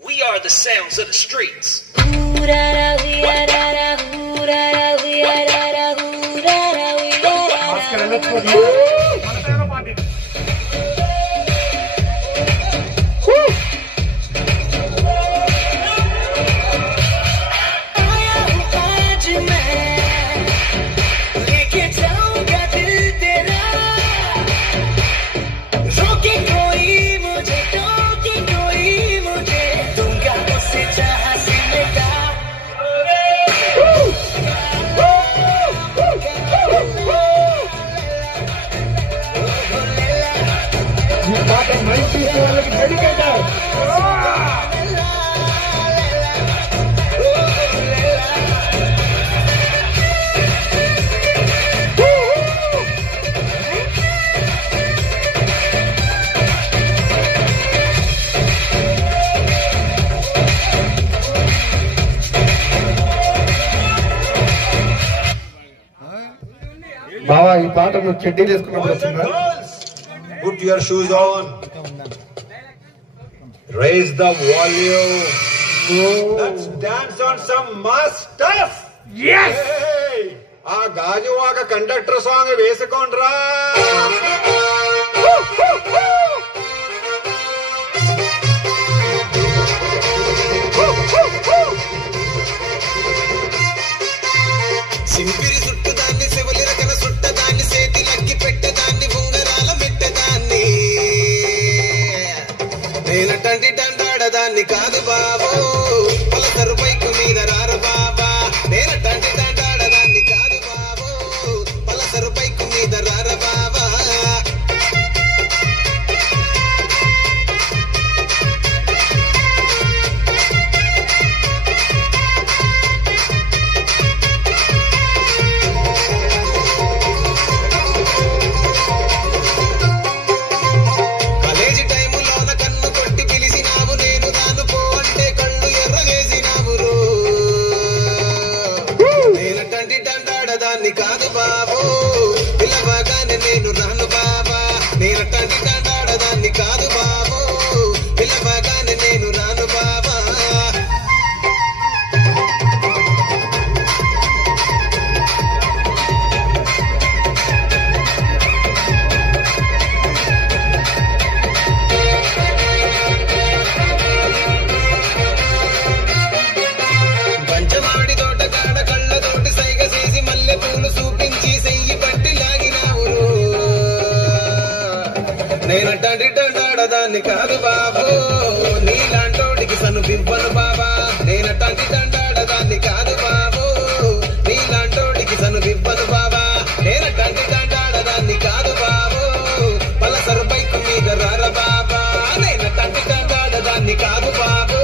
We are the sounds of the streets. బావా ఈ పాట నువ్వు చెడ్డీ చేసుకున్నప్పుడు వచ్చిందా? Put your shoes on. Raise the volume. Let's dance on some mass stuff. Yes. Hey, ఆ గాజు వాక కండక్టర్ సాంగ్ వేసుకోండ్రా. సింపిరి చుట్టుదాన్ని శివలి రకల చుట్టదాన్ని సేతి లగ్గి పెట్టదాన్ని ఉంగరాల మెట్టదాన్ని నేనటంటి దండాడదాన్ని కాదు బాబు పలసరు బైకు మీద రారు బాబా నేనటంటి దండాడదాన్ని కాదు బాబు పలసరు బైకు మీద రారు బాబా కాదు బాబు పిల్లవాగానే నేను రాను బాబా నేనటంటి దండాడదాన్ని కాదు బాబు పిల్లవాగానే నేను రాను బాబా పంచమాడి తోట కాడ కళ్ళతోటి సైగ చేసి మల్లె పూలు చూపించి సెయ్యి పట్టి లాగినావురు నేనటంటి దండాడదాన్ని కాదు బాబు నీలాంటోడికి సను బివ్వను బాబా నేనటంటి దండాడదాన్ని కాదు బాబు నీలాంటోడికి సను బివ్వను బాబా నేనటంటి దండాడదాన్ని కాదు బాబు పలసరు బైకు మీద రార బాబా నేనటంటి దండాడదాన్ని కాదు బాబు